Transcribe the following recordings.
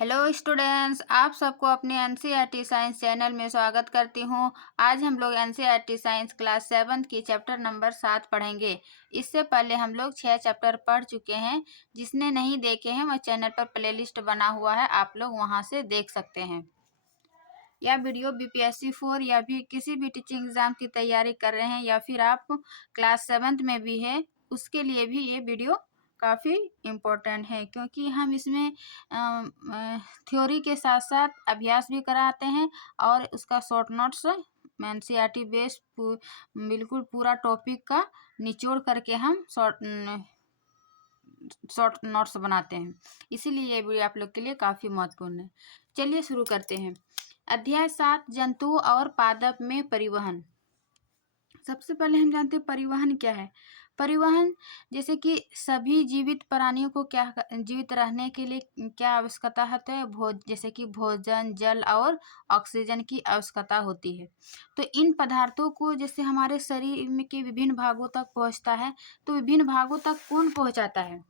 Hello students, आप सबको अपने एनसीईआरटी साइंस चैनल में स्वागत करती हूँ। आज हम लोग एनसीईआरटी साइंस क्लास 7 की चैप्टर नंबर 7 पढ़ेंगे। इससे पहले हम लोग 6 चैप्टर पढ़ चुके हैं। जिसने नहीं देखे हैं वह चैनल पर प्लेलिस्ट बना हुआ है, आप लोग वहाँ से देख सकते हैं। यह वीडियो बीपीएससी 4 या भी किसी भी टीचिंग एग्जाम की तैयारी कर रहे हैं या फिर आप क्लास 7 में भी है, उसके लिए भी ये वीडियो काफ़ी इम्पोर्टेंट है, क्योंकि हम इसमें थ्योरी के साथ साथ अभ्यास भी कराते हैं और उसका शॉर्ट नोट्स एनसीईआरटी बेस्ड बिल्कुल पूरा टॉपिक का निचोड़ करके हम शॉर्ट नोट्स बनाते हैं। इसीलिए ये वीडियो आप लोग के लिए काफ़ी महत्वपूर्ण है। चलिए शुरू करते हैं। अध्याय 7, जंतु और पादप में परिवहन। सबसे पहले हम जानते हैं परिवहन क्या है। परिवहन जैसे कि सभी जीवित प्राणियों को क्या जीवित रहने के लिए क्या आवश्यकता होता है, जैसे कि भोजन, जल और ऑक्सीजन की आवश्यकता होती है। तो इन पदार्थों को जैसे हमारे शरीर में के विभिन्न भागों तक पहुंचता है, तो विभिन्न भागों तक कौन पहुंचाता है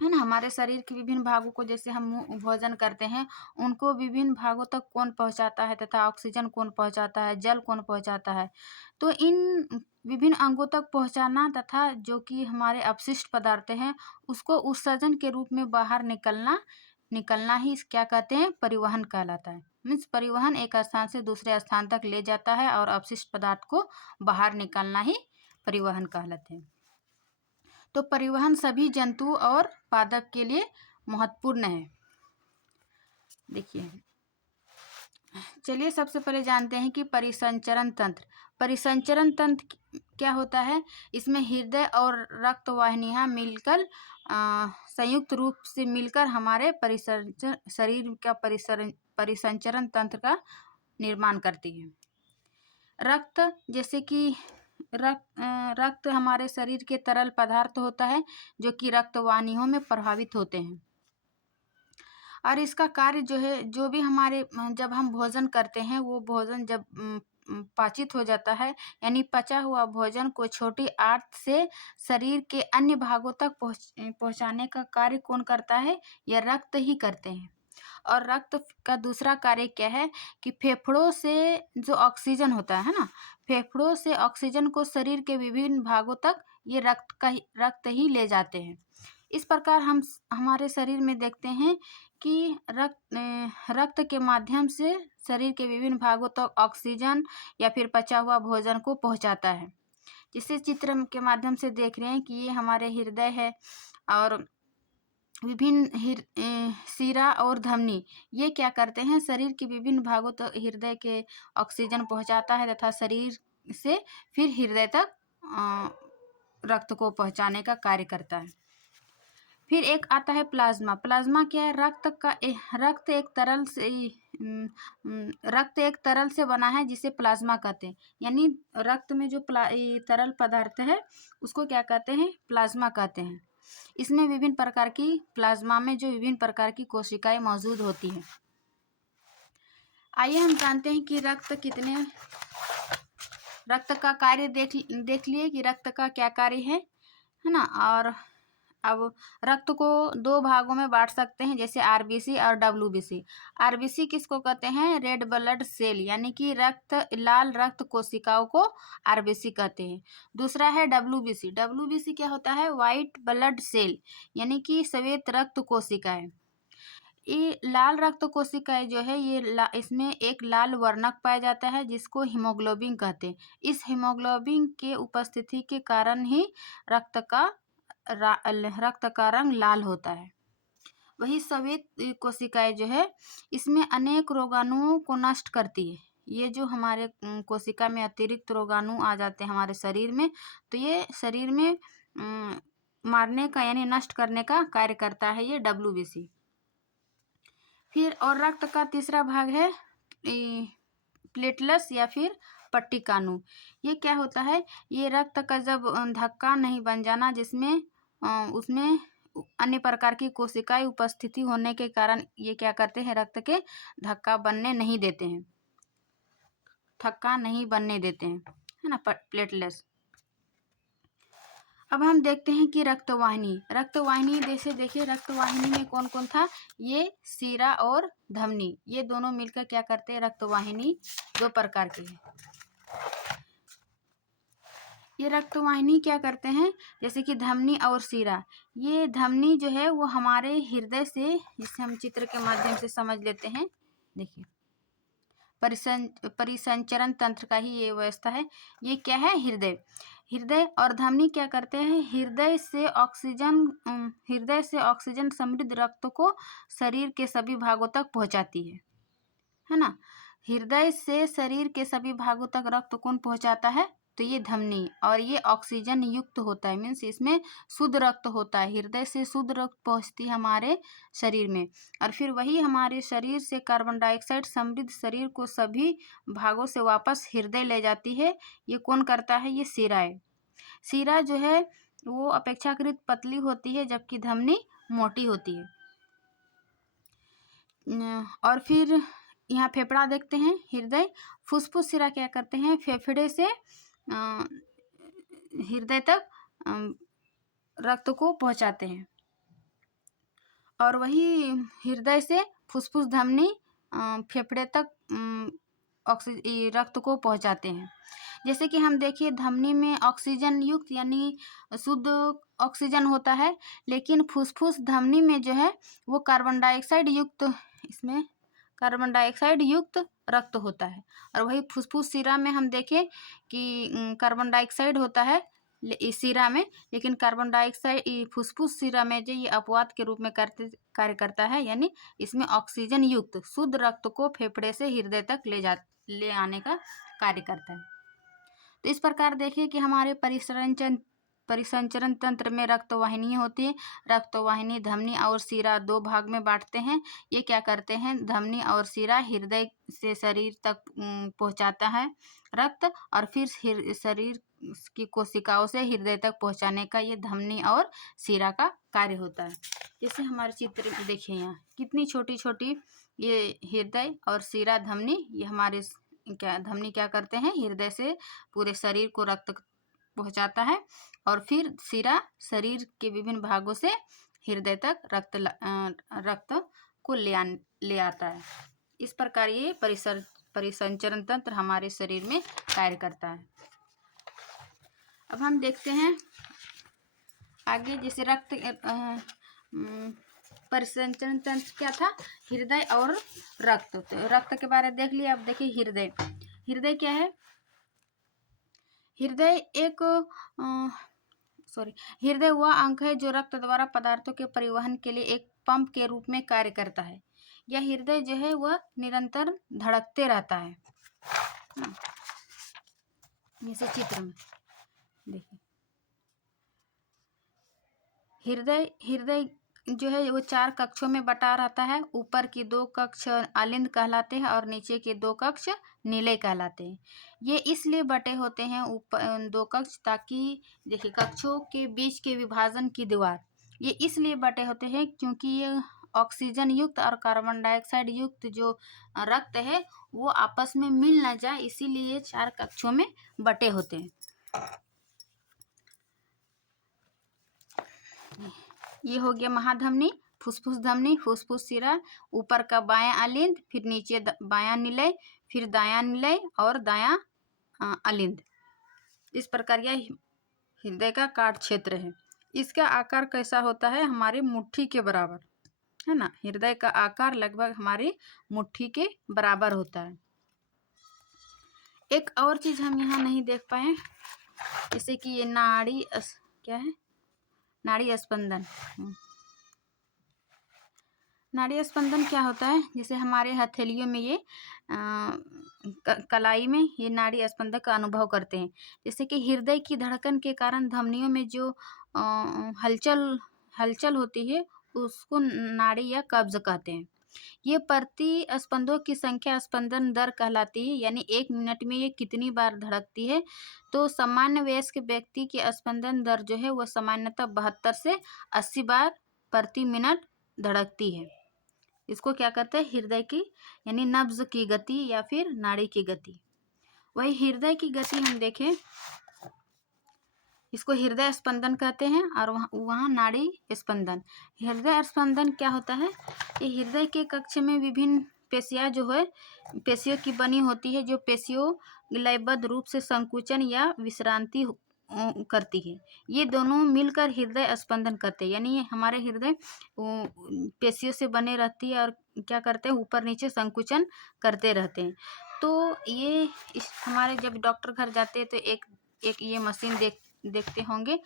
ना। हमारे शरीर के विभिन्न भागों को जैसे हम भोजन करते हैं, उनको विभिन्न भागों तक कौन पहुंचाता है, तथा ऑक्सीजन कौन पहुंचाता है, जल कौन पहुंचाता है। तो इन विभिन्न अंगों तक पहुंचाना तथा जो कि हमारे अपशिष्ट पदार्थ हैं उसको उत्सर्जन के रूप में बाहर निकलना ही क्या कहते हैं, परिवहन कहलाता है। मीन्स परिवहन एक स्थान से दूसरे स्थान तक ले जाता है और अपशिष्ट पदार्थ को बाहर निकालना ही परिवहन कहलाते हैं। तो परिवहन सभी जंतु और पादप के लिए महत्वपूर्ण है। देखिए, चलिए सबसे पहले जानते हैं कि परिसंचरण तंत्र। परिसंचरण तंत्र क्या होता है। इसमें हृदय और रक्त वाहिनियां मिलकर संयुक्त रूप से मिलकर हमारे शरीर का परिसंचरण तंत्र का निर्माण करती है। रक्त जैसे कि रक्त हमारे शरीर के तरल पदार्थ होता है जो कि रक्त वाहिनियों में प्रभावित होते हैं। और इसका कार्य जो है, जो भी हमारे जब हम भोजन करते हैं वो भोजन जब पाचित हो जाता है, यानी पचा हुआ भोजन को छोटी आंत से शरीर के अन्य भागों तक पहुंचाने का कार्य कौन करता है, यह रक्त ही करते हैं। और रक्त का दूसरा कार्य क्या है कि फेफड़ों से जो ऑक्सीजन होता है ना, फेफड़ों से ऑक्सीजन को शरीर के विभिन्न भागों तक ये रक्त ही ले जाते हैं। इस प्रकार हम हमारे शरीर में देखते हैं कि रक्त के माध्यम से शरीर के विभिन्न भागों तक ऑक्सीजन या फिर पचा हुआ भोजन को पहुंचाता है। जिसे चित्र के माध्यम से देख रहे हैं कि ये हमारे हृदय है और विभिन्न शिरा और धमनी ये क्या करते हैं, शरीर के विभिन्न भागों तक हृदय के ऑक्सीजन पहुंचाता है तथा शरीर से फिर हृदय तक रक्त को पहुंचाने का कार्य करता है। फिर एक आता है प्लाज्मा। प्लाज्मा क्या है, रक्त एक तरल से बना है जिसे प्लाज्मा कहते हैं। यानी रक्त में जो तरल पदार्थ है उसको क्या कहते हैं, प्लाज्मा कहते हैं। इसमें विभिन्न प्रकार की प्लाज्मा में जो विभिन्न प्रकार की कोशिकाएं मौजूद होती हैं। आइए हम जानते हैं कि रक्त का कार्य देख लिए कि रक्त का क्या कार्य है ना। और अब रक्त को दो भागों में बांट सकते हैं, जैसे आरबीसी और डब्ल्यूबीसी। आरबीसी किसको कहते हैं, रेड ब्लड सेल, यानी कि लाल रक्त कोशिकाओं को आरबीसी कहते हैं। दूसरा है डब्ल्यूबीसी। डब्ल्यूबीसी क्या होता है, वाइट ब्लड सेल, यानी कि श्वेत रक्त कोशिकाएं। ये लाल रक्त कोशिकाएं जो है इसमें एक लाल वर्णक पाया जाता है जिसको हीमोग्लोबिन कहते हैं। इस हीमोग्लोबिन के उपस्थिति के कारण ही रक्त का रंग लाल होता है। वही श्वेत कोशिकाएं जो है इसमें अनेक रोगाणुओं को नष्ट करती है। ये जो हमारे कोशिका में अतिरिक्त रोगाणु आ जाते हैं हमारे शरीर में, तो ये शरीर में मारने का यानी नष्ट करने का कार्य करता है ये डब्ल्यूबीसी। फिर और रक्त का तीसरा भाग है प्लेटलेट्स या फिर पट्टिकाणु। ये क्या होता है, ये रक्त का जब धक्का नहीं बन जाना, जिसमें उसमें अन्य प्रकार की कोशिकाएं उपस्थिति होने के कारण ये क्या करते हैं, रक्त के धक्का बनने नहीं देते हैं, है ना, प्लेटलेट्स। अब हम देखते हैं कि रक्तवाहिनी जैसे देखिए रक्तवाहिनी में कौन कौन था, ये सीरा और धमनी, ये दोनों मिलकर क्या करते हैं, रक्तवाहिनी दो प्रकार की है। ये रक्तवाहिनी क्या करते हैं, जैसे कि धमनी और सीरा, ये धमनी जो है वो हमारे हृदय से, जिसे हम चित्र के माध्यम से समझ लेते हैं, देखिए परिसंचरण तंत्र का ही ये व्यवस्था है। ये क्या है, हृदय और धमनी क्या करते हैं, हृदय से ऑक्सीजन समृद्ध रक्त को शरीर के सभी भागों तक पहुंचाती है ना। हृदय से शरीर के सभी भागों तक रक्त कौन पहुंचाता है, तो ये धमनी, और ये ऑक्सीजन युक्त होता है, मीन्स इसमें शुद्ध रक्त होता है, हृदय से शुद्ध रक्त पहुंचती है हमारे शरीर में, और फिर वही हमारे शरीर से कार्बन डाइऑक्साइड समृद्ध शरीर को सभी भागों से वापस हृदय ले जाती है। ये कौन करता है, ये सीरा है। सीरा जो है वो अपेक्षाकृत पतली होती है, जबकि धमनी मोटी होती है। और फिर यहाँ फेफड़ा देखते हैं, हृदय, फुसफुस सिरा क्या करते हैं, फेफड़े से हृदय तक रक्त को पहुंचाते हैं, और वही हृदय से फुसफुस धमनी फेफड़े तक रक्त को पहुंचाते हैं। जैसे कि हम देखिए धमनी में ऑक्सीजन युक्त यानी शुद्ध ऑक्सीजन होता है, लेकिन फुसफुस धमनी में जो है वो कार्बन डाइऑक्साइड युक्त, इसमें कार्बन डाइऑक्साइड युक्त रक्त होता है। और वही फुसफुस सिरा में हम देखें कि कार्बन डाइऑक्साइड होता है इस सिरा में, लेकिन कार्बन डाइऑक्साइड फुसफुस सिरा में जो ये अपवाद के रूप में कार्य करता है, यानी इसमें ऑक्सीजन युक्त शुद्ध रक्त को फेफड़े से हृदय तक ले आने का कार्य करता है। तो इस प्रकार देखिए कि हमारे परिसंचरण तंत्र में रक्तवाहिनी होती है। रक्तवाहिनी धमनी और सीरा दो भाग में बांटते हैं। ये क्या करते हैं, धमनी और सीरा हृदय से शरीर तक पहुंचाता है रक्त, और फिर शरीर की कोशिकाओं से हृदय तक पहुंचाने का ये धमनी और सीरा का कार्य होता है। जैसे हमारे चित्र में देखिए यहाँ कितनी छोटी छोटी ये हृदय और सीरा धमनी, ये हमारे धमनी क्या करते हैं, हृदय से पूरे शरीर को रक्त पहुंचाता है, और फिर सिरा शरीर के विभिन्न भागों से हृदय तक रक्त को ले आता है। इस प्रकार ये परिसंचरण तंत्र हमारे शरीर में कार्य करता है। अब हम देखते हैं आगे, जैसे परिसंचरण तंत्र क्या था, हृदय और रक्त। तो रक्त के बारे में देख लिया। अब देखिए हृदय क्या है, हृदय वह अंग है जो रक्त द्वारा पदार्थों के परिवहन के लिए एक पंप के रूप में कार्य करता है। यह हृदय जो है वह निरंतर धड़कते रहता है। जैसे चित्र में देखिए हृदय जो है वो 4 कक्षों में बटा रहता है। ऊपर की 2 कक्ष आलिंद कहलाते हैं और नीचे के 2 कक्ष निलय कहलाते हैं। ये इसलिए बटे होते हैं ऊपर 2 कक्ष, ताकि देखिए कक्षों के बीच के विभाजन की दीवार, ये इसलिए बटे होते हैं क्योंकि ये ऑक्सीजन युक्त और कार्बन डाइऑक्साइड युक्त जो रक्त है वो आपस में मिल न जाए, इसीलिए 4 कक्षों में बटे होते हैं। ये हो गया महाधमनी, फुसफुस धमनी, फुसफुस सिरा, ऊपर का बायां अलिंद, फिर नीचे बायां निलय, फिर दायां निलय और दायां अलिंद। इस प्रकार यह हृदय का काट क्षेत्र है। इसका आकार कैसा होता है, हमारे मुट्ठी के बराबर है ना। हृदय का आकार लगभग हमारी मुट्ठी के बराबर होता है। एक और चीज हम यहाँ नहीं देख पाए, जैसे कि ये क्या है, नाड़ी स्पंदन। नाड़ी स्पंदन क्या होता है, जैसे हमारे हथेलियों में ये कलाई में ये नाड़ी स्पंदन का अनुभव करते हैं। जैसे कि हृदय की धड़कन के कारण धमनियों में जो हलचल होती है उसको नाड़ी या कब्ज कहते हैं। ये प्रति स्पंदों की संख्या स्पंदन दर कहलाती है, यानी 1 मिनट में ये कितनी बार धड़कती है। तो सामान्य वयस्क व्यक्ति की स्पंदन दर जो है वह सामान्यतः 72 से 80 बार प्रति मिनट धड़कती है। इसको क्या कहते हैं, हृदय की यानी नब्ज की गति या फिर नाड़ी की गति। वही हृदय की गति हम देखें, इसको हृदय स्पंदन कहते हैं, और वहाँ नाड़ी स्पंदन। हृदय स्पंदन क्या होता है? ये हृदय के कक्ष में विभिन्न पेशियाँ जो है पेशियों की बनी होती है, जो पेशियों लयबद्ध रूप से संकुचन या विश्रांति करती है। ये दोनों मिलकर हृदय स्पंदन करते हैं, यानी हमारे हृदय पेशियों से बने रहती है और क्या करते हैं, ऊपर नीचे संकुचन करते रहते हैं। तो ये हमारे जब डॉक्टर घर जाते हैं तो एक ये मशीन देखते होंगे,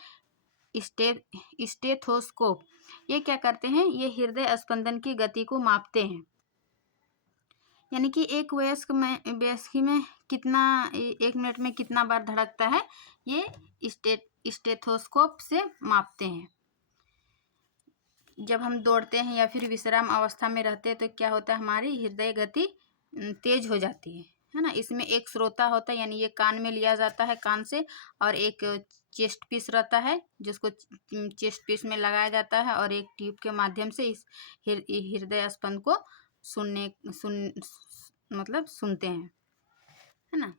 स्टेथोस्कोप। ये क्या करते हैं, ये हृदय स्पंदन की गति को मापते हैं, यानी कि एक वयस्क में कितना, 1 मिनट में कितना बार धड़कता है, ये स्टेथोस्कोप से मापते हैं। जब हम दौड़ते हैं या फिर विश्राम अवस्था में रहते हैं तो क्या होता है, हमारी हृदय गति तेज हो जाती है ना। इसमें एक श्रोता होता है, यानी ये कान में लिया जाता है कान से, और एक चेस्ट पीस रहता है जिसको चेस्ट पीस में लगाया जाता है, और एक ट्यूब के माध्यम से इस हृदय स्पंदन को सुनते हैं, है ना।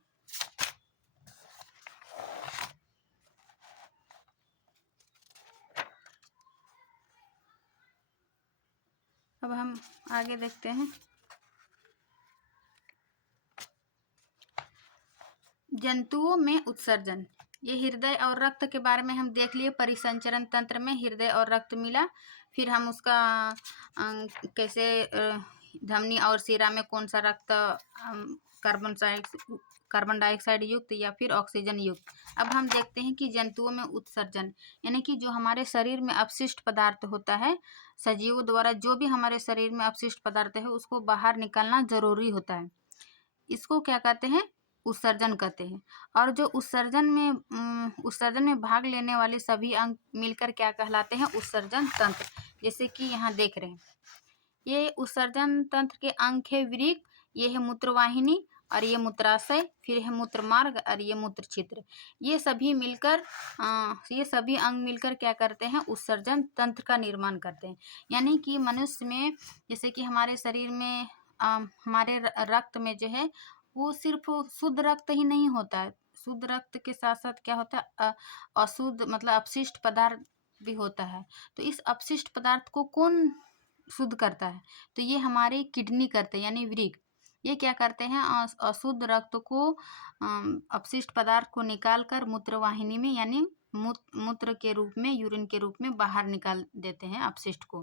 अब हम आगे देखते हैं, जंतुओं में उत्सर्जन। ये हृदय और रक्त के बारे में हम देख लिए। परिसंचरण तंत्र में हृदय और रक्त मिला, फिर हम उसका कैसे धमनी और शिरा में कौन सा रक्त कार्बन डाइऑक्साइड युक्त या फिर ऑक्सीजन युक्त। अब हम देखते हैं कि जंतुओं में उत्सर्जन, यानी कि जो हमारे शरीर में अपशिष्ट पदार्थ होता है, सजीवों द्वारा जो भी हमारे शरीर में अपशिष्ट पदार्थ है उसको बाहर निकालना जरूरी होता है। इसको क्या कहते हैं, उत्सर्जन कहते हैं। और जो उत्सर्जन में भाग लेने वाले सभी अंग मिलकर क्या कहलाते हैं, उत्सर्जन तंत्र। जैसे कि यहाँ देख रहे हैं, ये उत्सर्जन तंत्र के अंग है वृक्क, ये है मूत्रवाहिनी, और ये मूत्राशय, फिर है मूत्र मार्ग, और ये मूत्र छिद्र। ये सभी अंग मिलकर क्या करते हैं, उत्सर्जन तंत्र का निर्माण करते हैं। यानी कि मनुष्य में, जैसे कि हमारे शरीर में हमारे रक्त में जो है वो सिर्फ शुद्ध रक्त ही नहीं होता है, शुद्ध रक्त के साथ साथ क्या होता है, अशुद्ध मतलब अपशिष्ट पदार्थ भी होता है। तो इस अपशिष्ट पदार्थ को कौन शुद्ध करता है, तो ये हमारे किडनी करते हैं, यानी वृक्क। ये क्या करते हैं, अशुद्ध रक्त को अपशिष्ट पदार्थ को निकाल कर मूत्रवाहिनी में, यानी मूत्र के रूप में, यूरिन के रूप में बाहर निकाल देते हैं अपशिष्ट को,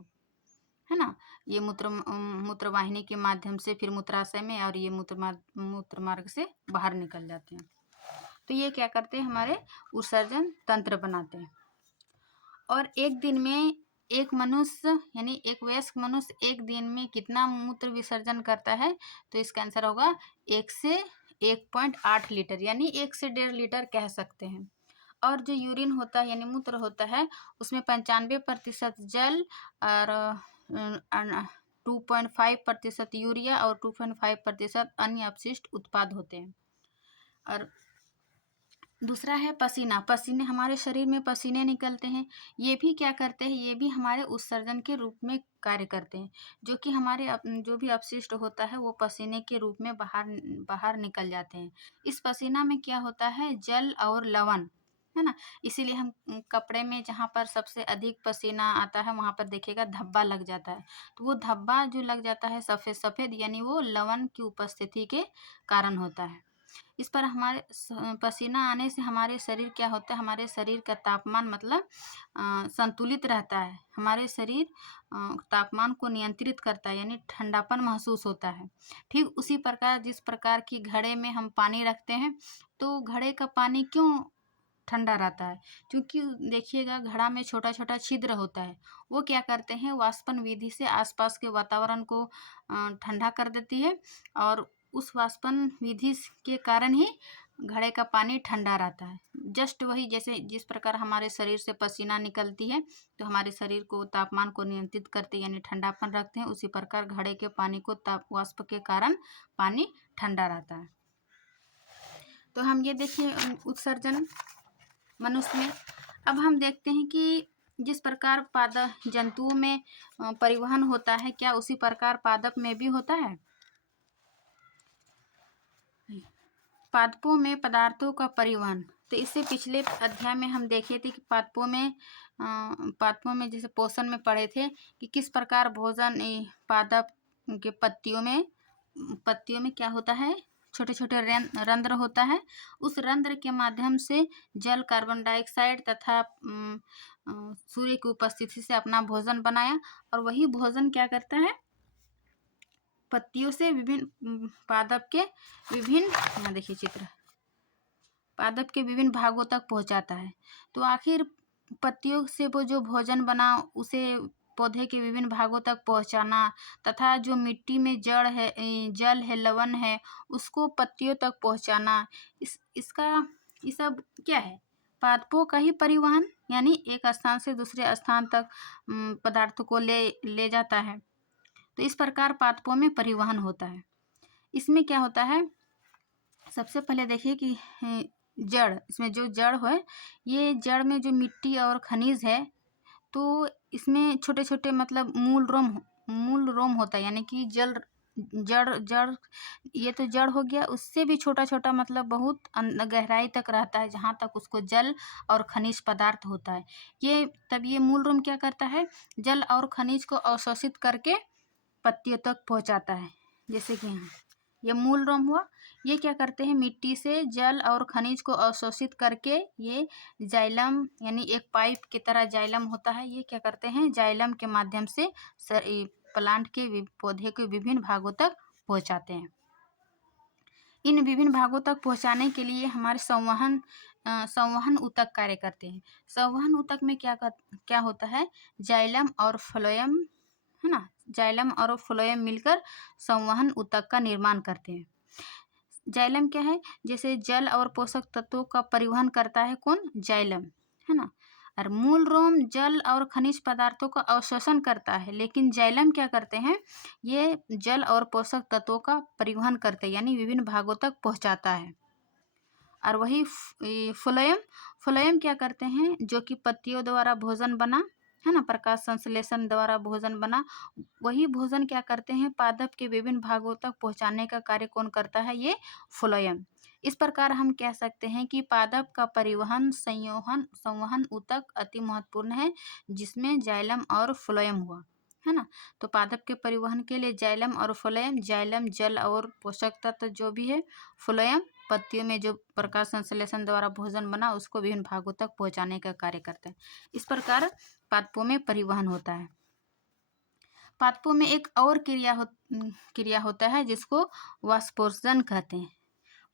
है ना। ये मूत्रवाहिनी के माध्यम से फिर मूत्राशय में, और ये मूत्र मार्ग से बाहर निकल जाते हैं। तो ये क्या करते हैं, हमारे उत्सर्जन तंत्र बनाते हैं। और एक दिन में एक मनुष्य, यानी एक वयस्क मनुष्य एक दिन में कितना मूत्र विसर्जन करता है, तो इसका आंसर होगा 1 से 1.8 लीटर, यानी 1 से 1.5 लीटर कह सकते हैं। और जो यूरिन होता है, यानी मूत्र होता है, उसमें 95% जल और 2.5% यूरिया और 2.5% अन्य अपशिष्ट उत्पाद होते हैं। और दूसरा है पसीना। पसीने, हमारे शरीर में पसीने निकलते हैं, ये भी क्या करते हैं, ये भी हमारे उत्सर्जन के रूप में कार्य करते हैं, जो कि हमारे जो भी अपशिष्ट होता है वो पसीने के रूप में बाहर निकल जाते हैं। इस पसीना में क्या होता है, जल और लवण, है ना। इसीलिए हम कपड़े में जहाँ पर सबसे अधिक पसीना आता है वहाँ पर देखिएगा धब्बा लग जाता है। तो वो धब्बा जो लग जाता है सफ़ेद सफ़ेद, यानी वो लवण की उपस्थिति के कारण होता है। इस पर हमारे पसीना आने से हमारे शरीर क्या होता है, हमारे शरीर का तापमान मतलब संतुलित रहता है। हमारे शरीर तापमान को नियंत्रित करता है, यानी ठंडापन महसूस होता है। ठीक उसी प्रकार जिस प्रकार की घड़े में हम पानी रखते हैं, तो घड़े का पानी क्यों ठंडा रहता है, क्योंकि देखिएगा घड़ा में छोटा छोटा छिद्र होता है, वो क्या करते हैं, वाष्पन विधि से आसपास के वातावरण को ठंडा कर देती है, और उस वाष्पन विधि के कारण ही घड़े का पानी ठंडा रहता है। जस्ट वही, जैसे जिस प्रकार हमारे शरीर से पसीना निकलती है तो हमारे शरीर को तापमान को नियंत्रित करते यानी ठंडापन रखते हैं, उसी प्रकार घड़े के पानी को वाष्प के कारण पानी ठंडा रहता है। तो हम ये देखिए उत्सर्जन मनुष्य में। अब हम देखते हैं कि जिस प्रकार पादप जंतुओं में परिवहन होता है, क्या उसी प्रकार पादप में भी होता है। पादपों में पदार्थों का परिवहन, तो इससे पिछले अध्याय में हम देखे थे कि पादपों में जैसे पोषण में पढ़े थे कि किस प्रकार भोजन पादप के पत्तियों में क्या होता है, छोटे छोटे रंध्र होता है। उस रंध्र के माध्यम से जल, कार्बन डाइऑक्साइड तथा सूर्य की उपस्थिति से अपना भोजन बनाया, और वही भोजन क्या करता है, पत्तियों से विभिन्न पादप के विभिन्न, देखिए चित्र, पादप के विभिन्न भागों तक पहुंचाता है। तो आखिर पत्तियों से वो जो भोजन बना उसे पौधे के विभिन्न भागों तक पहुंचाना, तथा जो मिट्टी में जड़ है, जल है, लवण है, उसको पत्तियों तक पहुंचाना, इसका ये सब क्या है, पादपों का ही परिवहन, यानी एक स्थान से दूसरे स्थान तक पदार्थों को ले जाता है। तो इस प्रकार पादपों में परिवहन होता है। इसमें क्या होता है, सबसे पहले देखिए कि जड़, इसमें जो जड़ है, ये जड़ में जो मिट्टी और खनिज है, तो इसमें छोटे छोटे मतलब मूल रोम होता है, यानी कि जड़ ये तो जड़ हो गया, उससे भी छोटा छोटा मतलब बहुत गहराई तक रहता है, जहाँ तक उसको जल और खनिज पदार्थ होता है। ये मूल रोम क्या करता है, जल और खनिज को अवशोषित करके पत्तियों तक पहुँचाता है। जैसे कि यहाँ ये मूल रोम हुआ, ये क्या करते हैं, मिट्टी से जल और खनिज को अवशोषित करके ये जाइलम, यानी एक पाइप की तरह जाइलम होता है, ये क्या करते हैं, जाइलम के माध्यम से प्लांट के पौधे के विभिन्न भागों तक पहुंचाते हैं। इन विभिन्न भागों तक पहुंचाने के लिए हमारे संवहन ऊतक कार्य करते हैं। संवहन ऊतक में क्या होता है, जाइलम और फ्लोएम, है ना, जाइलम और फ्लोएम मिलकर संवहन ऊतक का निर्माण करते हैं। जाइलम क्या है, जैसे जल और पोषक तत्वों का परिवहन करता है कौन, जाइलम, है ना। और मूल रोम जल और खनिज पदार्थों का अवशोषण करता है, लेकिन जाइलम क्या करते हैं, ये जल और पोषक तत्वों का परिवहन करते हैं, यानी विभिन्न भागों तक पहुंचाता है। और वही फ्लोएम क्या करते हैं, जो कि पत्तियों द्वारा भोजन बना, है ना, प्रकाश संश्लेषण द्वारा भोजन बना, वही भोजन क्या करते हैं, पादप के विभिन्न भागों तक पहुंचाने का कार्य कौन करता है, ये फ्लोएम। इस प्रकार हम कह सकते हैं कि पादप का परिवहन संवहन ऊतक अति महत्वपूर्ण है, जिसमें जाइलम और फ्लोएम हुआ, है ना। तो पादप के परिवहन के लिए जाइलम और फ्लोएम, जाइलम जल और पोषक तत्व जो भी है, फ्लोएम पत्तियों में जो प्रकाश संश्लेषण द्वारा भोजन बना उसको विभिन्न भागों तक पहुंचाने का कार्य करते हैं। इस प्रकार पादपों में परिवहन होता है। पादपों में एक और क्रिया होता है जिसको वाष्पोर्जन कहते हैं।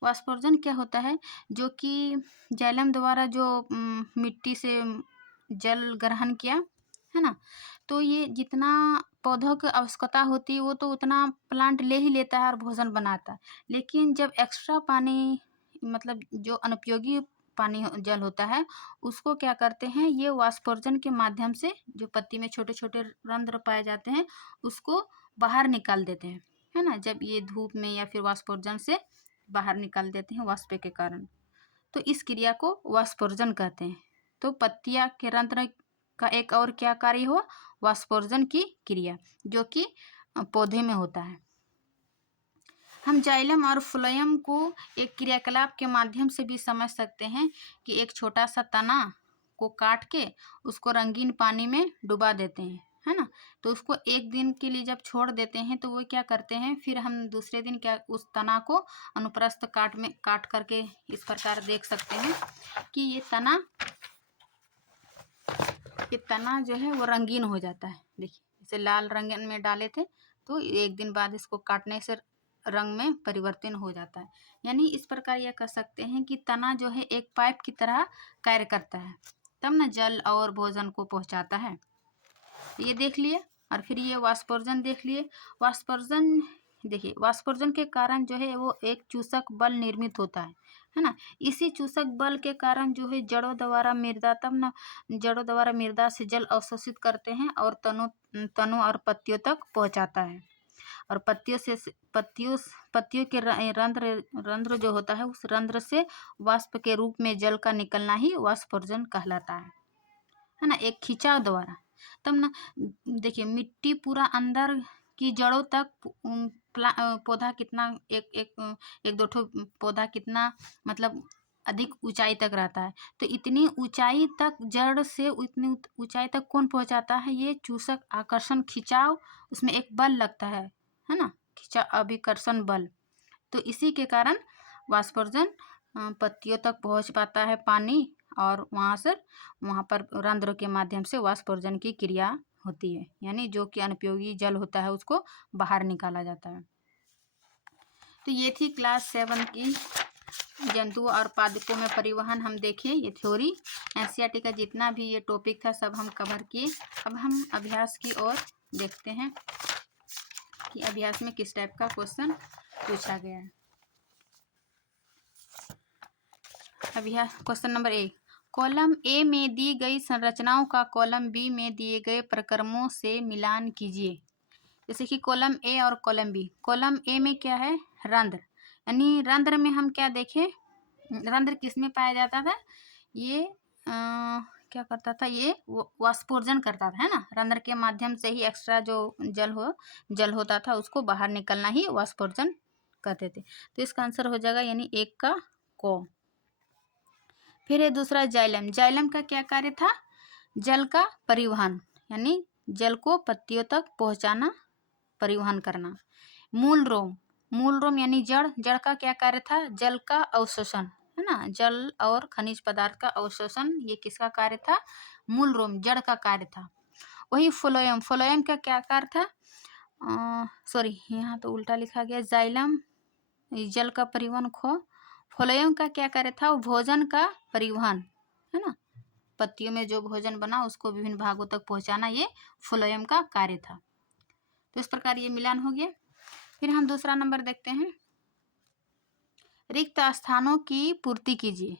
वाष्पोर्जन क्या होता है, जो कि जाइलम द्वारा जो मिट्टी से जल ग्रहण किया, है ना, तो ये जितना पौधों की आवश्यकता होती है वो तो उतना प्लांट ले ही लेता है और भोजन बनाता है। लेकिन जब एक्स्ट्रा पानी, मतलब जो अनुपयोगी पानी जल होता है, उसको क्या करते हैं, ये वाष्पोर्जन के माध्यम से, जो पत्ती में छोटे छोटे रंध्र पाए जाते हैं, उसको बाहर निकाल देते हैं, है ना। जब ये धूप में या फिर वाष्पोर्जन से बाहर निकाल देते हैं वाष्प के कारण, तो इस क्रिया को वाष्पोर्जन कहते हैं। तो पत्तियां के रंध्र का एक और क्या कार्य हुआ, वाष्पोर्जन की क्रिया, जो कि पौधे में होता है। हम जाइलम और फ्लोएम को एक क्रियाकलाप के माध्यम से भी समझ सकते हैं कि एक छोटा सा तना को काट के उसको रंगीन पानी में डुबा देते हैं, है ना। तो उसको एक दिन के लिए जब छोड़ देते हैं तो वो क्या करते हैं, फिर हम दूसरे दिन क्या उस तना को अनुप्रस्थ काट करके इस प्रकार देख सकते हैं कि ये तना जो है वो रंगीन हो जाता है। देखिए, इसे लाल रंग में डाले थे तो एक दिन बाद इसको काटने से रंग में परिवर्तन हो जाता है। यानी इस प्रकार यह कह सकते हैं कि तना जो है एक पाइप की तरह कार्य करता है, तब न जल और भोजन को पहुंचाता है। ये देख लिए, और फिर ये वाष्पोर्जन देख लिए। वाष्पोर्जन देखिए, वाष्पोर्जन के कारण जो है वो एक चूसक बल निर्मित होता है ना। इसी चूसक बल के कारण जो है जड़ों द्वारा मृदा से जल अवशोषित करते हैं और तनों और पत्तियों तक पहुंचाता है। और पत्तियों के रंध्र जो होता है, उस रंध्र से वाष्प के रूप में जल का निकलना ही वाष्पोर्जन कहलाता है ना, एक खिंचाव द्वारा। तब ना देखिए, मिट्टी पूरा अंदर की जड़ों तक पौधा कितना एक दो ठो पौधा कितना मतलब अधिक ऊंचाई तक रहता है। तो इतनी ऊंचाई तक जड़ से इतनी ऊंचाई तक कौन पहुंचाता है? ये चूसक आकर्षण खिंचाव, उसमें एक बल लगता है ना, अभिकर्षण बल। तो इसी के कारण वाष्पोर्जन पत्तियों तक पहुंच पाता है पानी, और वहाँ पर रंध्र के माध्यम से वाष्पोर्जन की क्रिया होती है, यानी जो कि अनुपयोगी जल होता है उसको बाहर निकाला जाता है। तो ये थी क्लास 7 की जंतुओं और पादपों में परिवहन हम देखे, ये थ्योरी। एनसीईआरटी का जितना भी ये टॉपिक था सब हम कवर किए। अब हम अभ्यास की ओर देखते हैं कि अभ्यास में किस टाइप का क्वेश्चन पूछा गया है। अभ्यास क्वेश्चन नंबर 1, कॉलम ए में दी गई संरचनाओं का कॉलम बी में दिए गए प्रक्रमों से मिलान कीजिए। जैसे कि कॉलम ए और कॉलम बी। कॉलम ए में क्या है? रंध्र, यानी रंध्र में हम क्या देखें? रंध्र किस में पाया जाता था? ये क्या करता था? ये वाष्पोर्जन करता था, है ना। रंध्र के माध्यम से ही एक्स्ट्रा जो जल होता था उसको बाहर निकलना ही वाष्पोर्जन कहते थे। तो इसका आंसर हो जाएगा यानी 1 का को। फिर है दूसरा जाइलम। जाइलम का क्या कार्य था? जल का परिवहन, यानी जल को पत्तियों तक पहुंचाना, परिवहन करना। मूल रोम। मूल रोम यानी जड़। जड़ का क्या कार्य था? जल का अवशोषण, है ना। जल और खनिज पदार्थ का अवशोषण, ये किसका कार्य था? मूल रोम, जड़ का कार्य था। वही फ्लोएम। फ्लोएम का क्या कार्य था? सॉरी, यहाँ तो उल्टा लिखा गया। जाइलम जल का परिवहन खो। फ्लोएम का क्या कार्य था? भोजन का परिवहन, है ना। पत्तियों में जो भोजन बना उसको विभिन्न भागों तक पहुंचाना, ये फ्लोएम का कार्य था। तो इस प्रकार ये मिलान हो गया। फिर हम दूसरा नंबर देखते हैं, रिक्त स्थानों की पूर्ति कीजिए।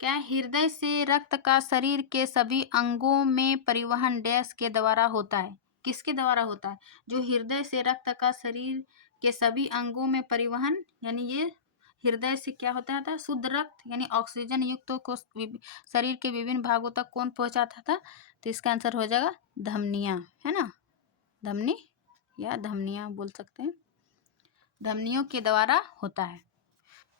क्या हृदय से रक्त का शरीर के सभी अंगों में परिवहन डैश के द्वारा होता है? किसके द्वारा होता है? जो हृदय से रक्त का शरीर के सभी अंगों में परिवहन, यानी ये हृदय से क्या होता था? शुद्ध रक्त यानी ऑक्सीजन युक्त को शरीर के विभिन्न भागों तक कौन पहुंचाता था? तो इसका आंसर हो जाएगा धमनियां, है ना। धमनी या धमनियां बोल सकते हैं, धमनियों के द्वारा होता है।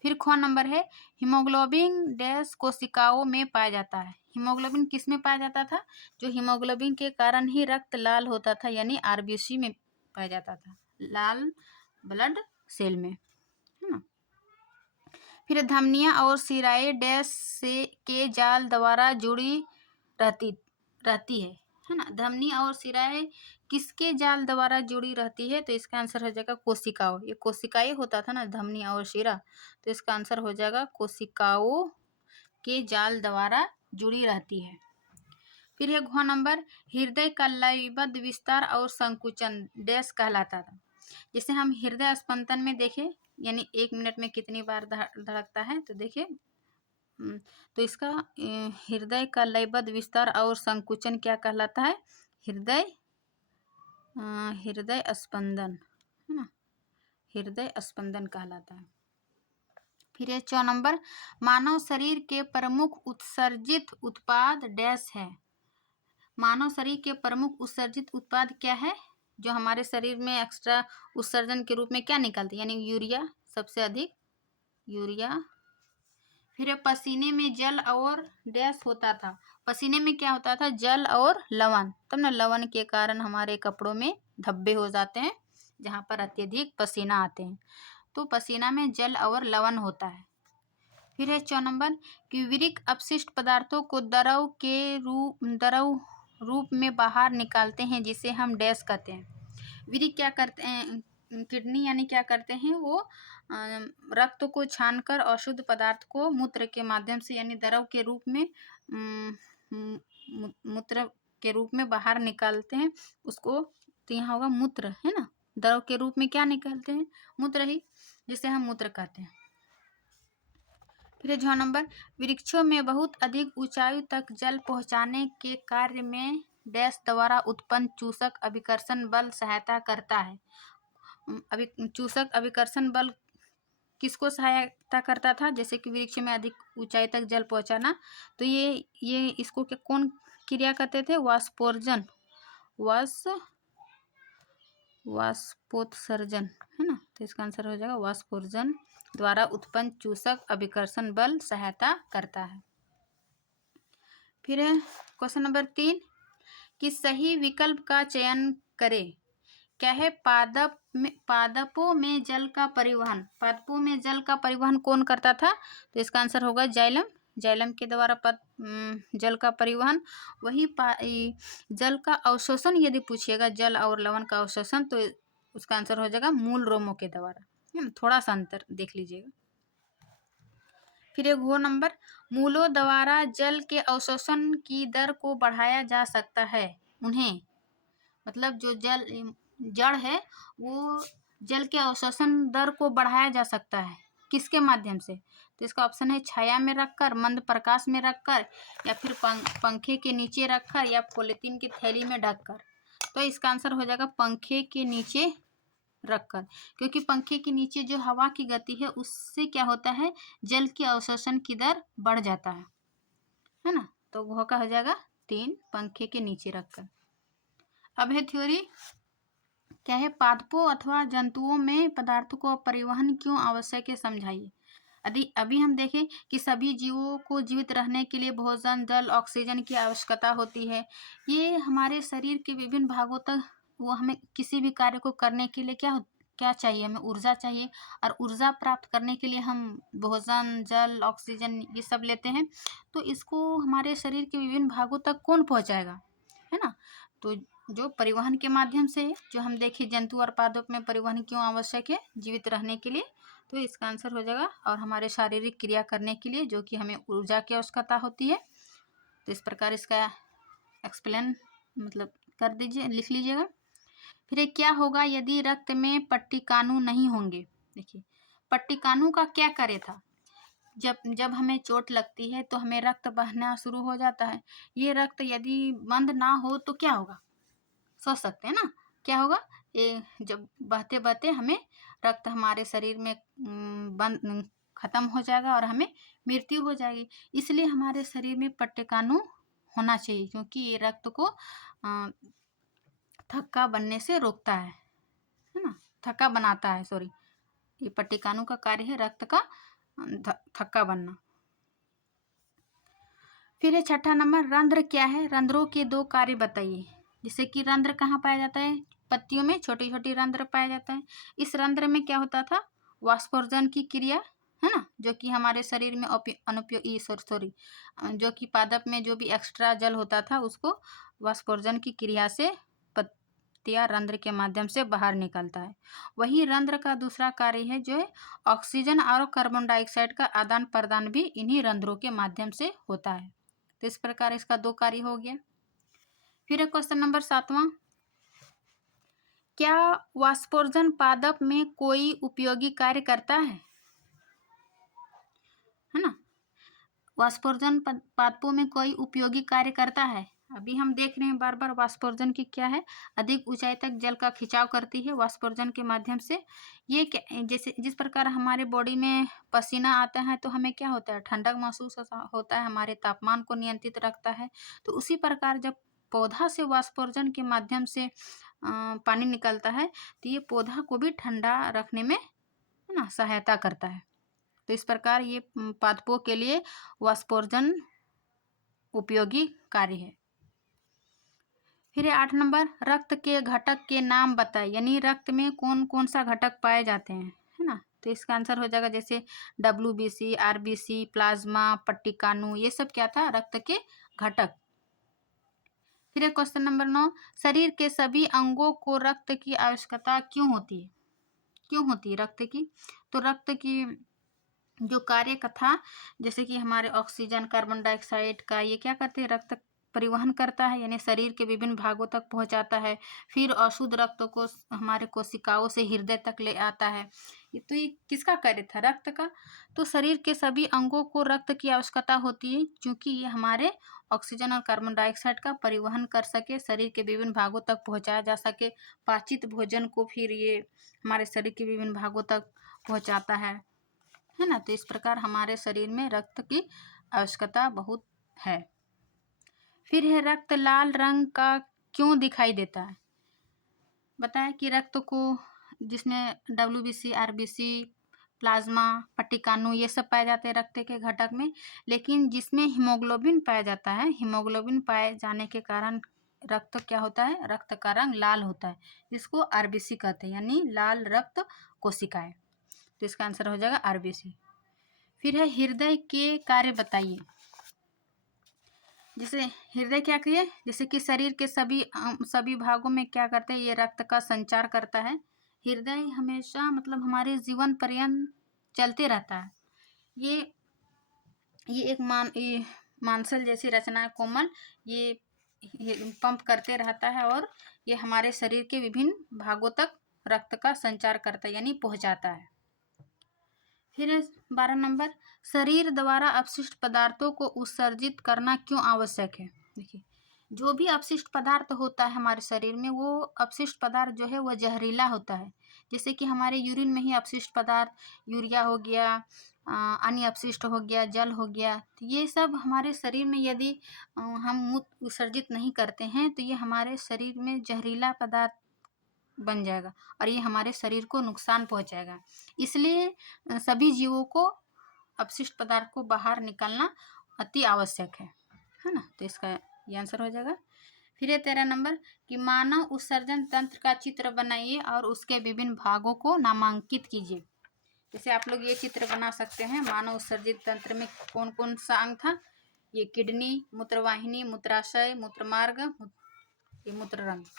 फिर ख नंबर है, हीमोग्लोबिन डैश कोशिकाओं में पाया जाता है। हीमोग्लोबिन किस में पाया जाता था? जो हीमोग्लोबिन के कारण ही रक्त लाल होता था, यानी आरबीसी में पाया जाता था, लाल ब्लड सेल में, है ना। फिर धमनियां और शिराएं डैश से के जाल द्वारा जुड़ी रहती है ना। धमनी और शिराएं किसके जाल द्वारा जुड़ी रहती है? तो इसका आंसर हो जाएगा कोशिकाओं। ये कोशिकाएं होता था ना, धमनी और शिरा, तो इसका आंसर हो जाएगा कोशिकाओं के जाल द्वारा जुड़ी रहती है। फिर है घ नंबर, हृदय का लयबद्ध विस्तार और संकुचन डैश कहलाता था। जैसे हम हृदय स्पंदन में देखें, यानी 1 मिनट में कितनी बार धड़कता है, तो देखिए तो इसका हृदय का लयबद्ध विस्तार और संकुचन क्या कहलाता है? हृदय स्पंदन, है ना, हृदय स्पंदन कहलाता है। फिर 4 नंबर, मानव शरीर के प्रमुख उत्सर्जित उत्पाद डैश है। मानव शरीर के प्रमुख उत्सर्जित उत्पाद क्या है? जो हमारे शरीर में एक्स्ट्रा उत्सर्जन के रूप में क्या निकलते हैं, यानी यूरिया, सबसे अधिक यूरिया। फिर पसीने में जल और डैश होता था। पसीने में क्या होता था? जल और लवण, तब ना लवण के कारण हमारे कपड़ों में धब्बे हो जाते हैं जहाँ पर अत्यधिक पसीना आते हैं। तो पसीना में जल और लवण होता है। फिर है 4 नंबर, कि विरिक अपशिष्ट पदार्थों को द्रव रूप में बाहर निकालते हैं, जिसे हम डैश कहते हैं। विरिक क्या करते हैं? किडनी यानी क्या करते हैं? वो रक्त को छानकर अशुद्ध पदार्थ को मूत्र के माध्यम से, यानी द्रव के रूप में, मूत्र के रूप में बाहर निकालते हैं उसको। तो यहाँ होगा मूत्र, है ना। द्रव के रूप में क्या निकालते हैं? मूत्र ही, जिसे हम मूत्र कहते हैं। फिर 6 नंबर, वृक्षों में बहुत अधिक ऊंचाई तक जल पहुंचाने के कार्य में डैश द्वारा उत्पन्न चूसक अभिकर्षण बल सहायता करता है। चूसक अभिकर्षण बल किसको सहायता करता था? जैसे कि वृक्ष में अधिक ऊंचाई तक जल पहुंचाना, तो ये इसको कौन क्रिया करते थे? वाष्पोत्सर्जन, वाष्पोत्सर्जन, है ना। तो इसका आंसर हो जाएगा वाष्पोत्सर्जन द्वारा उत्पन्न चूसक अभिकर्षण बल सहायता करता है। फिर क्वेश्चन नंबर 3 कि सही विकल्प का चयन करें। क्या है? पादपों में जल का परिवहन। पादपों में जल का परिवहन कौन करता था? तो इसका आंसर होगा जाइलम। जाइलम के द्वारा जल का परिवहन। वही जल का अवशोषण यदि पूछिएगा, जल और लवण का अवशोषण, तो उसका आंसर हो जाएगा मूल रोमों के द्वारा, है ना। थोड़ा सा अंतर देख लीजिएगा। फिर एक और नंबर, मूलों द्वारा जल के अवशोषण की दर को बढ़ाया जा सकता है। उन्हें मतलब जो जड़ है वो जल के अवशोषण दर को बढ़ाया जा सकता है। किसके माध्यम से? तो इसका ऑप्शन है छाया में रखकर, मंद प्रकाश में रखकर, या फिर पंखे के नीचे रखकर, या पॉलीथीन की थैली में ढककर। तो इसका आंसर हो जाएगा पंखे के नीचे रखकर, क्योंकि पंखे के नीचे जो हवा की गति है उससे क्या होता है, जल के अवशोषण की दर बढ़ जाता है ना। तो वह का हो जाएगा 3, पंखे के नीचे रखकर। अब है थ्योरी। क्या है? पादपों अथवा जंतुओं में पदार्थों को परिवहन क्यों आवश्यक है, समझाइए। अभी हम देखें कि सभी जीवों को जीवित रहने के लिए भोजन, जल, ऑक्सीजन की आवश्यकता होती है। ये हमारे शरीर के विभिन्न भागों तक वो हमें किसी भी कार्य को करने के लिए क्या चाहिए? हमें ऊर्जा चाहिए, और ऊर्जा प्राप्त करने के लिए हम भोजन, जल, ऑक्सीजन ये सब लेते हैं। तो इसको हमारे शरीर के विभिन्न भागों तक कौन पहुंचाएगा, है ना। तो जो परिवहन के माध्यम से, जो हम देखें जंतु और पादप में परिवहन क्यों आवश्यक है, जीवित रहने के लिए, तो इसका आंसर हो जाएगा, और हमारे शारीरिक क्रिया करने के लिए जो कि हमें ऊर्जा की आवश्यकता होती है। तो इस प्रकार इसका एक्सप्लेन मतलब कर दीजिए, लिख लीजिएगा। फिर क्या होगा यदि रक्त में पट्टिकाणु नहीं होंगे? देखिए, पट्टिकाणु का क्या कार्य था? जब हमें चोट लगती है तो हमें रक्त बहना शुरू हो जाता है। ये रक्त यदि बंद ना हो तो क्या होगा? सोच सकते हैं ना, क्या होगा? ये जब बहते बहते हमें रक्त हमारे शरीर में बंद खत्म हो जाएगा और हमें मृत्यु हो जाएगी। इसलिए हमारे शरीर में पट्टिकाणु होना चाहिए, क्योंकि ये रक्त को थक्का बनने से रोकता है ना, थक्का बनाता है, सॉरी। ये पट्टिकाणु का कार्य है रक्त का थक्का बनना। फिर है छठा नंबर, रंध्र क्या है? रंध्रों के 2 कार्य बताइए। जैसे कि रंध्र कहाँ पाया जाता है? पत्तियों में छोटी छोटी रंध्र पाया जाता है। इस रंध्र में क्या होता था? वाष्पोर्जन की क्रिया, है ना, जो कि हमारे शरीर में जो कि पादप में जो भी एक्स्ट्रा जल होता था उसको वाष्पोर्जन की क्रिया से पत्तियां रंध्र के माध्यम से बाहर निकलता है। वही रंध्र का दूसरा कार्य है जो है ऑक्सीजन और कार्बन डाइऑक्साइड का आदान प्रदान भी इन्हीं रंध्रों के माध्यम से होता है। तो इस प्रकार इसका 2 कार्य हो गया। फिर क्वेश्चन नंबर 7वां, क्या वाष्पोर्जन पादप में कोई उपयोगी कार्य करता है ना। वाष्पोर्जन पादपों में कोई उपयोगी कार्य करता है। अभी हम देख रहे हैं बार बार वाष्पोर्जन की क्या है, अधिक ऊंचाई तक जल का खिंचाव करती है वाष्पोर्जन के माध्यम से। ये जैसे जिस प्रकार हमारे बॉडी में पसीना आता है तो हमें क्या होता है, ठंडक महसूस होता है, हमारे तापमान को नियंत्रित रखता है। तो उसी प्रकार जब पौधा से वाष्पोर्जन के माध्यम से पानी निकलता है तो ये पौधा को भी ठंडा रखने में, है ना, सहायता करता है। तो इस प्रकार ये पादपों के लिए वाष्पोर्जन उपयोगी कार्य है। फिर 8 नंबर, रक्त के घटक के नाम बताए, यानी रक्त में कौन कौन सा घटक पाए जाते हैं, है ना। तो इसका आंसर हो जाएगा जैसे WBC, RBC, प्लाज्मा, पट्टिकाणु, ये सब क्या था? रक्त के घटक। फिर क्वेश्चन नंबर 9, शरीर के सभी अंगों को रक्त की आवश्यकता क्यों होती है? क्यों होती है रक्त की? तो रक्त की जो कार्य था, जैसे कि हमारे ऑक्सीजन, कार्बन डाइऑक्साइड का ये क्या करते हैं, रक्त परिवहन करता है, यानी शरीर के विभिन्न भागों तक पहुंचाता है। फिर अशुद्ध रक्त को हमारे कोशिकाओं से हृदय तक ले आता है। तो ये किसका कार्य था? रक्त का। तो शरीर के सभी अंगों को रक्त की आवश्यकता होती है, क्योंकि ये हमारे ऑक्सीजन और कार्बन डाइऑक्साइड का परिवहन कर सके, शरीर के विभिन्न भागों तक पहुँचाया जा सके। पाचित भोजन को फिर ये हमारे शरीर के विभिन्न भागों तक पहुँचाता है ना। तो इस प्रकार हमारे शरीर में रक्त की आवश्यकता बहुत है। फिर है रक्त लाल रंग का क्यों दिखाई देता है? बताया कि रक्त को जिसने WBC, RBC, प्लाज्मा, पट्टिकाणु ये सब पाए जाते हैं रक्त के घटक में। लेकिन जिसमें हीमोग्लोबिन पाया जाता है, हीमोग्लोबिन पाए जाने के कारण रक्त क्या होता है, रक्त का रंग लाल होता है, जिसको आरबीसी कहते हैं, यानी लाल रक्त कोशिकाएं। तो इसका आंसर हो जाएगा आरबीसी। फिर है हृदय के कार्य बताइए। जैसे हृदय क्या किए, जैसे कि शरीर के सभी भागों में क्या करते हैं, ये रक्त का संचार करता है। हृदय हमेशा मतलब हमारे जीवन पर्यंत चलते रहता है। ये एक मांसल जैसी रचना है, कोमल। ये पंप करते रहता है और ये हमारे शरीर के विभिन्न भागों तक रक्त का संचार करता है, यानी पहुंचाता है। फिर 12 नंबर, शरीर द्वारा अपशिष्ट पदार्थों को उत्सर्जित करना क्यों आवश्यक है। देखिए, जो भी अपशिष्ट पदार्थ होता है हमारे शरीर में, वो अपशिष्ट पदार्थ जो है वो जहरीला होता है। जैसे कि हमारे यूरिन में ही अपशिष्ट पदार्थ, यूरिया हो गया, अन्य अपशिष्ट हो गया, जल हो गया, तो ये सब हमारे शरीर में यदि हम मूत्र विसर्जित नहीं करते हैं तो ये हमारे शरीर में जहरीला पदार्थ बन जाएगा और ये हमारे शरीर को नुकसान पहुंचाएगा। इसलिए सभी जीवों को अपशिष्ट पदार्थ को बाहर निकालना अति आवश्यक है ना। तो इसका ये आंसर हो जाएगा। फिर है 13 नंबर कि मानव उत्सर्जन तंत्र का चित्र बनाइए और उसके विभिन्न भागों को नामांकित कीजिए। जैसे आप लोग ये चित्र बना सकते हैं, मानव उत्सर्जित तंत्र में कौन कौन सा अंग था, ये किडनी, मूत्रवाहिनी, मूत्राशय, मूत्रमार्ग, ये मूत्ररंध्र,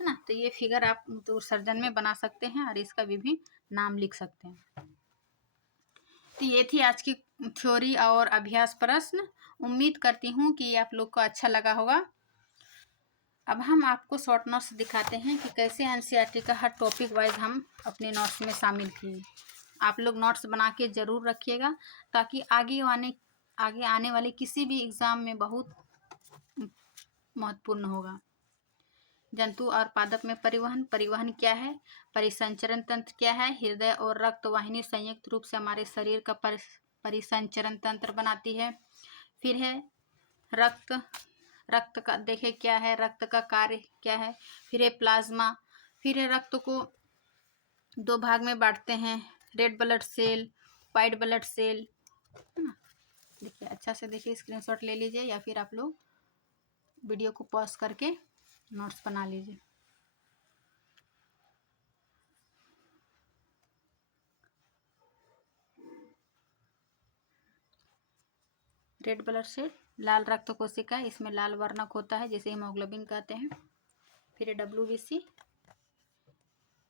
है ना। तो ये फिगर आप उत्सर्जन में बना सकते हैं और इसका विभिन्न नाम लिख सकते हैं। तो ये थी आज की थ्योरी और अभ्यास प्रश्न। उम्मीद करती हूँ कि आप लोग को अच्छा लगा होगा। अब हम आपको शॉर्ट नोट्स दिखाते हैं कि कैसे एनसीईआरटी का हर टॉपिक वाइज हम अपने नोट्स में शामिल किए। आप लोग नोट्स बना के ज़रूर रखिएगा, ताकि आगे आने वाले किसी भी एग्ज़ाम में बहुत महत्वपूर्ण होगा। जंतु और पादप में परिवहन क्या है, परिसंचरण तंत्र क्या है, हृदय और रक्त वाहिनी संयुक्त रूप से हमारे शरीर का परिसंचरण तंत्र बनाती है। फिर है रक्त का देखे क्या है, रक्त का कार्य क्या है। फिर है प्लाज्मा। फिर है रक्त को 2 भाग में बांटते हैं, red blood cell, white blood cell, है ना। देखिए, अच्छा से देखिए, स्क्रीनशॉट ले लीजिए या फिर आप लोग वीडियो को पॉज करके नोट्स बना लीजिए। रेड ब्लड सेल लाल रक्त कोशिका, इसमें लाल वर्णक होता है जिसे हीमोग्लोबिन कहते हैं। फिर WBC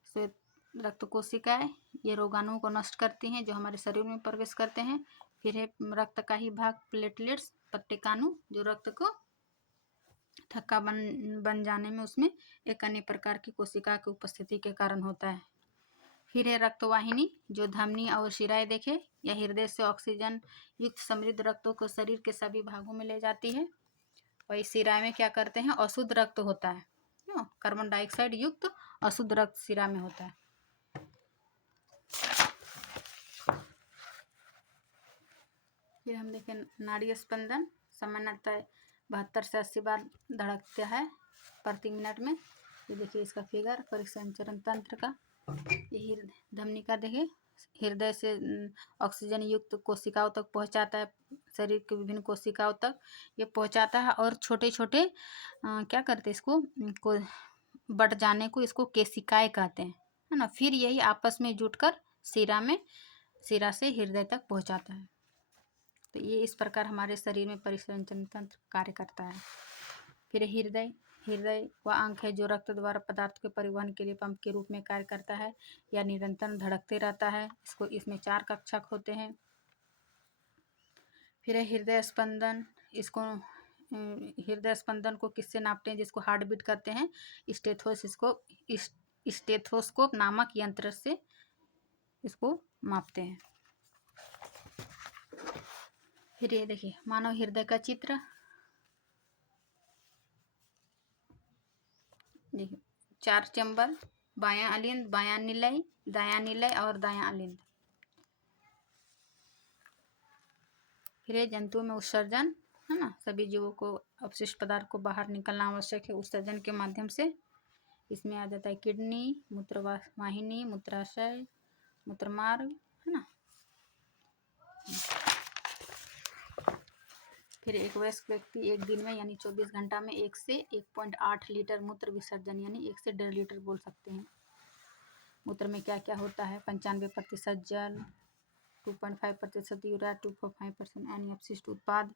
श्वेत रक्त कोशिकाएं, ये रोगाणुओं को नष्ट करती हैं जो हमारे शरीर में प्रवेश करते हैं। फिर है रक्त का ही भाग प्लेटलेट्स, पट्टिकाणु, जो रक्त को थक्का बन जाने में उसमें एक अन्य प्रकार की कोशिका की उपस्थिति के कारण होता है। फिर है रक्तवाहिनी, जो धमनी और शिराएं देखे या हृदय से ऑक्सीजन युक्त समृद्ध रक्तों को शरीर के सभी भागों में ले जाती है। वही शिरा में क्या करते हैं, अशुद्ध रक्त होता है, कार्बन डाइऑक्साइड युक्त अशुद्ध रक्त शिरा में होता है। फिर हम देखें नाड़ी स्पंदन, सामान्यतः 72 से 80 बार धड़कता है प्रति मिनट में। ये देखिए इसका फिगर परिसंचरण तंत्र का। ये धमनी का देखिए, हृदय से ऑक्सीजन युक्त कोशिकाओं तक पहुंचाता है, शरीर के विभिन्न कोशिकाओं तक ये पहुंचाता है। और छोटे छोटे क्या करते हैं, इसको बढ़ जाने को इसको केशिकाएं कहते हैं, है ना। फिर यही आपस में जुटकर शिरा से हृदय तक पहुंचाता है। तो ये इस प्रकार हमारे शरीर में परिसंचरण तंत्र कार्य करता है। फिर हृदय वह अंग है जो रक्त द्वारा पदार्थ के परिवहन के लिए पंप के रूप में कार्य करता है या निरंतर धड़कते रहता है। इसमें 4 कक्षक होते हैं। फिर है हृदय स्पंदन, इसको हृदय स्पंदन को किससे नापते हैं, जिसको हार्ट बीट करते हैं, स्टेथोस्कोप नामक यंत्र से इसको मापते हैं। फिर ये देखिए मानव हृदय का चित्र, देखिए 4 चैम्बर, बायां अलिंद, बायां निलय, दायां निलय और दायां अलिंद। फिर ये जंतुओं में उत्सर्जन, है ना, सभी जीवों को अपशिष्ट पदार्थ को बाहर निकलना आवश्यक है उत्सर्जन के माध्यम से। इसमें आ जाता है किडनी, मूत्रवाहिनी, मूत्राशय, मूत्रमार्ग, है ना। फिर एक वयस्क व्यक्ति एक दिन में यानी 24 घंटा में 1 से 1.8 लीटर मूत्र विसर्जन यानी 1 से 1.5 लीटर बोल सकते हैं। मूत्र में क्या क्या होता है? 95% जल, 2.5% यूरिया, 2.5% अन्य अपशिष्ट उत्पाद।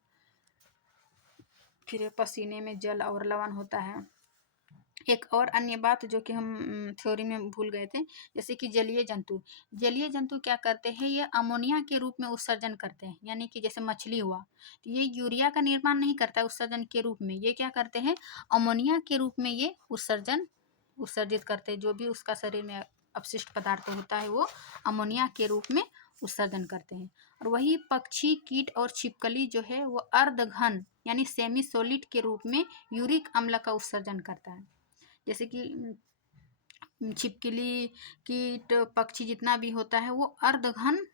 फिर पसीने में जल और लवण होता है। एक और अन्य बात जो कि हम थ्योरी में भूल गए थे, जैसे कि जलीय जंतु क्या करते हैं? ये अमोनिया के रूप में उत्सर्जन करते हैं, यानी कि जैसे मछली हुआ, तो ये यूरिया का निर्माण नहीं करता है उत्सर्जन के रूप में, ये क्या करते हैं? अमोनिया के रूप में ये उत्सर्जित करते हैं। जो भी उसका शरीर में अपशिष्ट पदार्थ होता है वो अमोनिया के रूप में उत्सर्जन करते हैं। और वही पक्षी, कीट और छिपकली जो है वो अर्धघन यानी सेमी सॉलिड के रूप में यूरिक अम्ल का उत्सर्जन करता है। जैसे कि छिपकली, कीट, पक्षी जितना भी होता है वो अर्धघन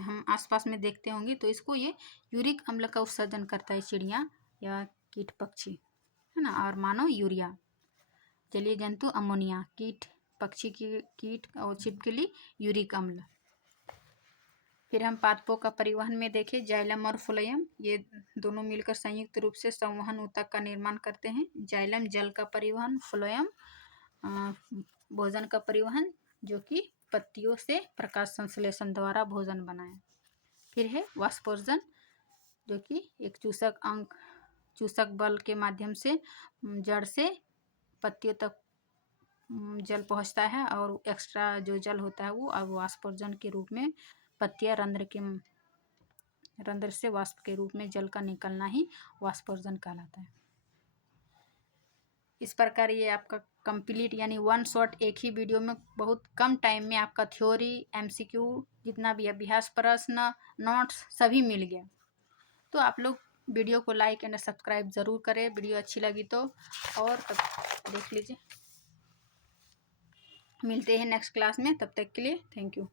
हम आसपास में देखते होंगे, तो इसको ये यूरिक अम्ल का उत्सर्जन करता है, चिड़िया या कीट पक्षी, है ना। और मानव यूरिया, जलीय जंतु अमोनिया, कीट पक्षी की कीट और छिपकली यूरिक अम्ल। फिर हम पादपों का परिवहन में देखें, जाइलम और फ्लोएम, ये दोनों मिलकर संयुक्त रूप से संवहन ऊतक का निर्माण करते हैं। जाइलम जल का परिवहन, फ्लोएम भोजन का परिवहन, जो कि पत्तियों से प्रकाश संश्लेषण द्वारा भोजन बनाए। फिर है वाष्पोर्जन, जो कि एक चूसक बल के माध्यम से जड़ से पत्तियों तक जल पहुंचता है, और एक्स्ट्रा जो जल होता है वो अब वाष्पोर्जन के रूप में पत्तियां रंध्र से वाष्प के रूप में जल का निकलना ही वाष्पोर्जन कहलाता है। इस प्रकार ये आपका कंप्लीट यानी वन शॉट एक ही वीडियो में बहुत कम टाइम में आपका थ्योरी, एमसीक्यू, जितना भी अभ्यास प्रश्न, नोट्स सभी मिल गया। तो आप लोग वीडियो को लाइक एंड सब्सक्राइब ज़रूर करें, वीडियो अच्छी लगी तो, और देख लीजिए। मिलते हैं नेक्स्ट क्लास में, तब तक के लिए थैंक यू।